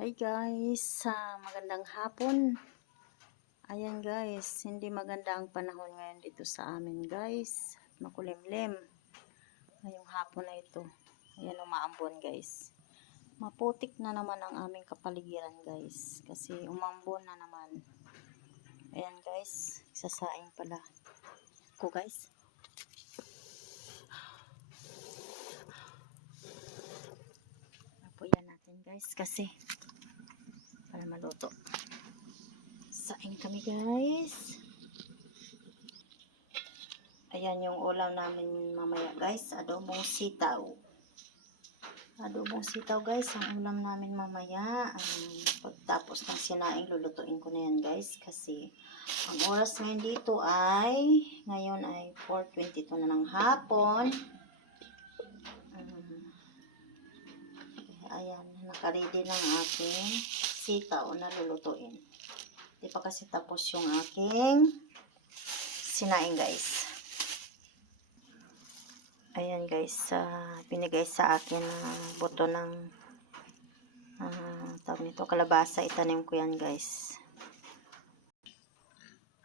Hi guys, magandang hapon. Ayan guys, hindi maganda ang panahon ngayon dito sa amin guys. Makulimlim. Ngayong hapon na ito. Ayan, umaambon guys. Maputik na naman ang aming kapaligiran guys. Kasi umambon na naman. Ayan guys, sasaing pala ko guys. Apoyan natin guys kasi para maluto. Saing kami guys. Ayan yung ulam namin mamaya guys. Adobong sitaw. Adobong sitaw guys. Ang ulam namin mamaya. Pagtapos ng sinaing, lulutuin ko na yan guys. Kasi ang oras ngayon dito ay, ngayon ay 4:22 na ng hapon. Ayan, nakaready ng aking sitaw na lulutuin. Di pa kasi tapos yung aking sinaing guys. Ayan guys, binigay sa akin buto ng tawag nito, kalabasa. Itanim ko yan guys.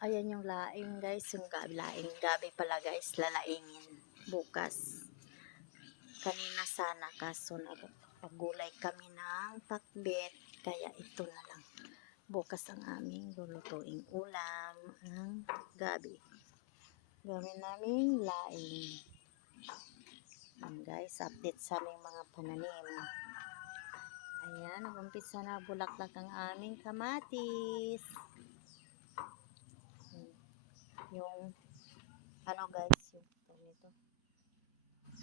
Ayan yung laing guys, yung gabi pala guys, lalaingin bukas. Kanina sana kaso nagulay kami ng pakbet, kaya ito na lang. Bukas ang aming lulutuing ulam, ang gabi. Gawin namin laing. Guys, update sa aming mga pananim. Ayan, nag-umpisa na bulaklak ang aming kamatis. Yung ano guys, yung ito,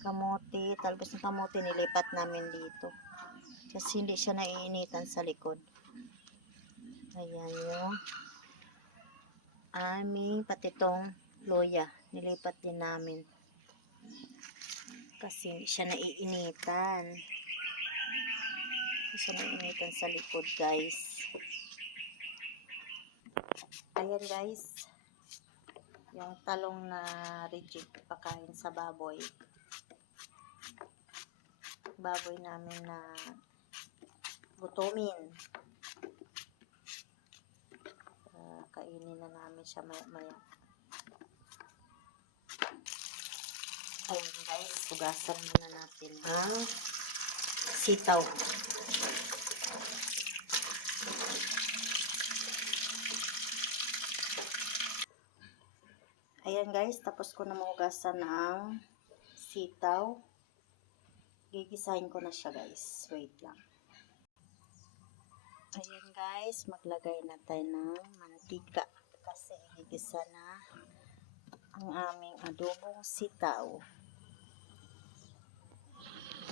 kamote, talbos ng kamote nilipat namin dito. Kasi hindi siya naiinitan sa likod. Ayan yung aming patitong loya, nilipat din namin. Kasi hindi siya naiinitan. Hindi siya naiinitan sa likod guys. Ayan guys. Yung talong na reject pakain sa baboy. Baboy namin na gutumin. Kainin na namin siya maya-maya. Ayan guys, sugasan muna natin ang sitaw. Ayan guys, tapos ko na mahugasan ang sitaw. Gigisahin ko na siya guys. Wait lang. Ayan guys, maglagay na tayo ng mantika. Kasi gigisa na ang aming adobong sitaw.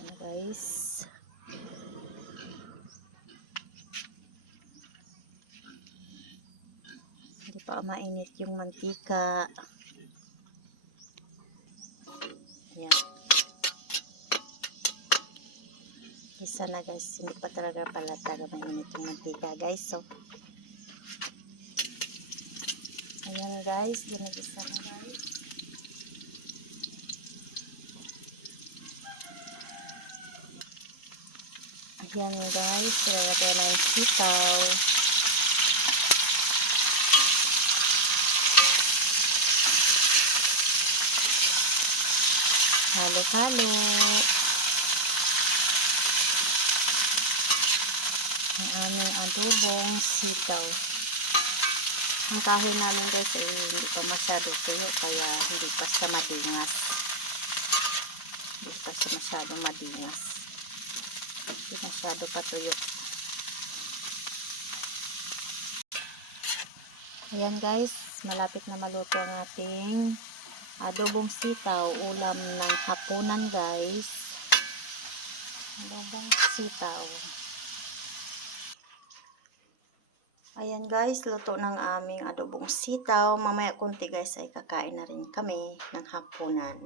Ayan guys. Hindi pa mainit yung mantika. Ayan. Isa na guys, hindi pa talaga mainit yung mantika guys. So, ayan guys, ginagisa na guys. Ayan guys, ilalagay na yung sitaw. Halo-halo. Ang aming adobong sitaw. Ang kahoy namin guys ay hindi pa masyado tuyo, kaya hindi pa siya madingas. Hindi pa siya masyado madingas. Hindi masyado pa tuyo. Ayan guys, malapit na maluto ang ating adobong sitaw, ulam ng hapunan guys. Adobong sitaw. Ayan guys, luto ng aming adobong sitaw. Mamaya konti guys ay kakain na rin kami ng hapunan.